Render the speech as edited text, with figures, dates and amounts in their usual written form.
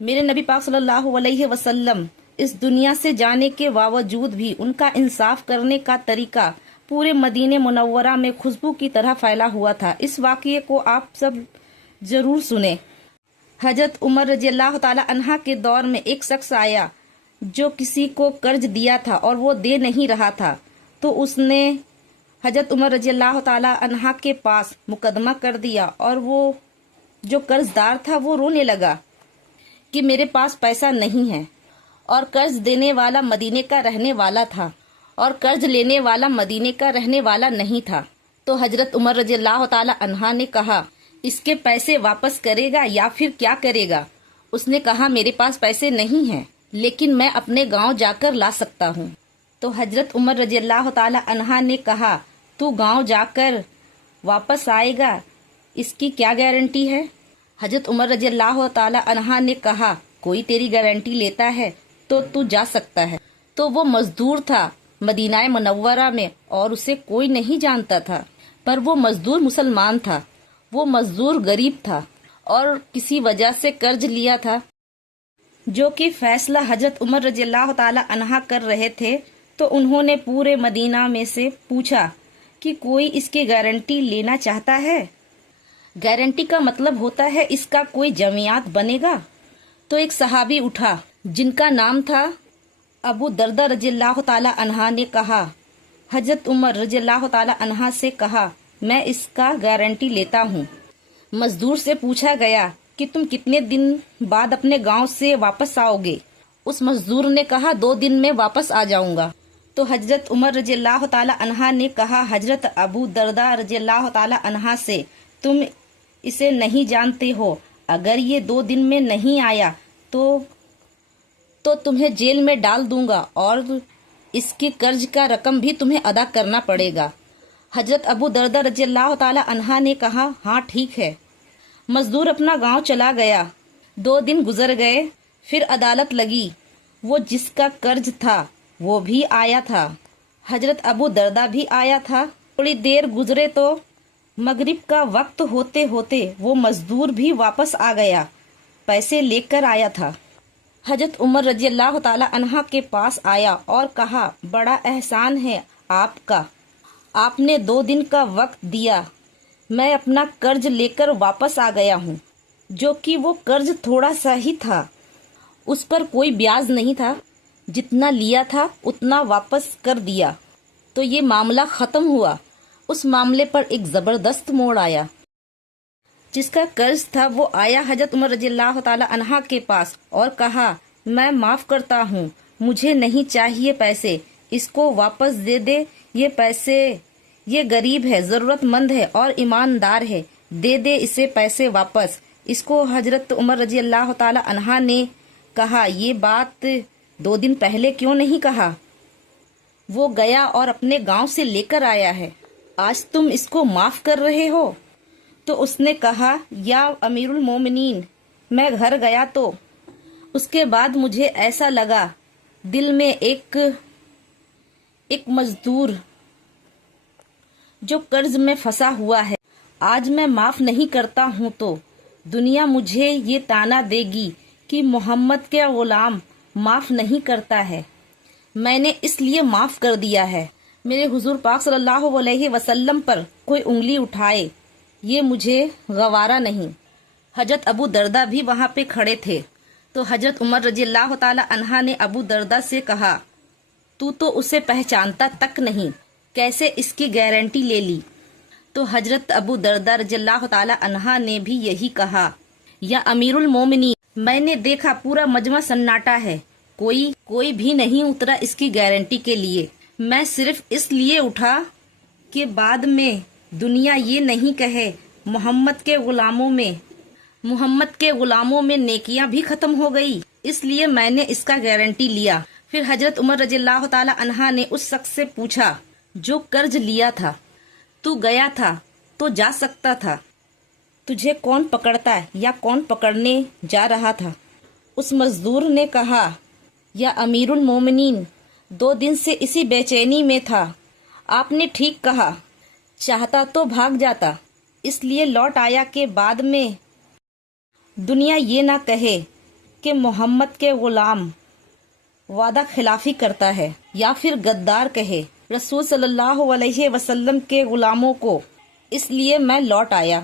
میرے نبی پاک صلی اللہ علیہ وسلم اس دنیا سے جانے کے باوجود بھی ان کا انصاف کرنے کا طریقہ پورے مدینہ منورہ میں خوشبو کی طرح پھیلا ہوا تھا۔ اس واقعے کو آپ سب ضرور سنیں۔ حضرت عمر رضی اللہ تعالی عنہ کے دور میں ایک شخص آیا جو کسی کو قرض دیا تھا اور وہ دے نہیں رہا تھا، تو اس نے حضرت عمر رضی اللہ تعالی عنہ کے پاس مقدمہ کر دیا، اور وہ جو قرض دار تھا وہ رونے لگا کہ میرے پاس پیسہ نہیں ہے، اور قرض دینے والا مدینے کا رہنے والا تھا اور قرض لینے والا مدینے کا رہنے والا نہیں تھا۔ تو حضرت عمر رضی اللہ تعالی عنہ نے کہا، اس کے پیسے واپس کرے گا یا پھر کیا کرے گا؟ اس نے کہا، میرے پاس پیسے نہیں ہیں لیکن میں اپنے گاؤں جا کر لا سکتا ہوں۔ تو حضرت عمر رضی اللہ تعالی عنہ نے کہا، تو گاؤں جا کر واپس آئے گا، اس کی کیا گارنٹی ہے؟ حضرت عمر رضی اللہ تعالی عنہ نے کہا، کوئی تیری گارنٹی لیتا ہے تو جا سکتا ہے۔ تو وہ مزدور تھا مدینہ منورہ میں اور اسے کوئی نہیں جانتا تھا، پر وہ مزدور مسلمان تھا۔ وہ مزدور غریب تھا اور کسی وجہ سے قرض لیا تھا، جو کہ فیصلہ حضرت عمر رضی اللہ تعالی عنہ کر رہے تھے۔ تو انہوں نے پورے مدینہ میں سے پوچھا کہ کوئی اس کی گارنٹی لینا چاہتا ہے؟ گارنٹی کا مطلب ہوتا ہے اس کا کوئی جمعیات بنے گا۔ تو ایک صحابی اٹھا جن کا نام تھا ابو دردہ رضی اللہ تعالی عنہ نے کہا، حضرت عمر رضی اللہ تعالی عنہ سے کہا، میں اس کا گارنٹی لیتا ہوں۔ مزدور سے پوچھا گیا کہ تم کتنے دن بعد اپنے گاؤں سے واپس آؤ گے؟ اس مزدور نے کہا، 2 دن میں واپس آ جاؤں گا۔ تو حضرت عمر رضی اللہ تعالی عنہ نے کہا حضرت ابو دردہ رضی اللہ تعالی عنہ سے، تم اسے نہیں جانتے ہو، اگر یہ 2 دن میں نہیں آیا تو تمہیں جیل میں ڈال دوں گا اور اس کی قرض کا رقم بھی تمہیں ادا کرنا پڑے گا۔ حضرت ابو دردہ رضی اللہ تعالی عنہ نے کہا، ہاں ٹھیک ہے۔ مزدور اپنا گاؤں چلا گیا۔ 2 دن گزر گئے، پھر عدالت لگی۔ وہ جس کا قرض تھا وہ بھی آیا تھا، حضرت ابو دردہ بھی آیا تھا۔ تھوڑی دیر گزرے تو مغرب کا وقت ہوتے ہوتے وہ مزدور بھی واپس آ گیا، پیسے لے کر آیا تھا۔ حضرت عمر رضی اللہ تعالی عنہ کے پاس آیا اور کہا، بڑا احسان ہے آپ کا، آپ نے 2 دن کا وقت دیا، میں اپنا قرض لے کر واپس آ گیا ہوں، جو کہ وہ قرض تھوڑا سا ہی تھا، اس پر کوئی بیاج نہیں تھا، جتنا لیا تھا اتنا واپس کر دیا۔ تو یہ معاملہ ختم ہوا۔ اس معاملے پر ایک زبردست موڑ آیا۔ جس کا قرض تھا وہ آیا حضرت عمر رضی اللہ تعالی عنہ کے پاس اور کہا، میں معاف کرتا ہوں، مجھے نہیں چاہیے پیسے، اس کو واپس دے دے، یہ پیسے، یہ غریب ہے، ضرورت مند ہے اور ایماندار ہے، دے دے اسے پیسے واپس۔ اس کو حضرت عمر رضی اللہ تعالی عنہ نے کہا، یہ بات 2 دن پہلے کیوں نہیں کہا؟ وہ گیا اور اپنے گاؤں سے لے کر آیا ہے، آج تم اس کو معاف کر رہے ہو؟ تو اس نے کہا، یا امیر المومنین، میں گھر گیا تو اس کے بعد مجھے ایسا لگا دل میں ایک مزدور جو قرض میں پھنسا ہوا ہے، آج میں معاف نہیں کرتا ہوں تو دنیا مجھے یہ طعنہ دے گی کہ محمد کے غلام معاف نہیں کرتا ہے۔ میں نے اس لیے معاف کر دیا ہے، میرے حضور پاک صلی اللہ علیہ وسلم پر کوئی انگلی اٹھائے، یہ مجھے گوارا نہیں۔ حضرت ابو دردہ بھی وہاں پہ کھڑے تھے۔ تو حضرت عمر رضی اللہ تعالی عنہ نے ابو دردہ سے کہا، تو اسے پہچانتا تک نہیں، کیسے اس کی گارنٹی لے لی؟ تو حضرت ابو دردہ رضی اللہ تعالی عنہ نے بھی یہی کہا، یا امیر المومنین، میں نے دیکھا پورا مجمع سناٹا ہے، کوئی بھی نہیں اترا اس کی گارنٹی کے لیے، میں صرف اس لیے اٹھا کہ بعد میں دنیا یہ نہیں کہے محمد کے غلاموں میں نیکیاں بھی ختم ہو گئی، اس لیے میں نے اس کا گارنٹی لیا۔ پھر حضرت عمر رضی اللہ تعالی عنہ نے اس شخص سے پوچھا جو قرض لیا تھا، تو گیا تھا تو جا سکتا تھا، تجھے کون پکڑتا ہے یا کون پکڑنے جا رہا تھا؟ اس مزدور نے کہا، یا امیر المومنین، 2 دن سے اسی بے چینی میں تھا، آپ نے ٹھیک کہا، چاہتا تو بھاگ جاتا، اس لیے لوٹ آیا کہ بعد میں دنیا یہ نہ کہے کہ محمد کے غلام وعدہ خلافی کرتا ہے، یا پھر غدار کہے رسول صلی اللہ علیہ وسلم کے غلاموں کو، اس لیے میں لوٹ آیا۔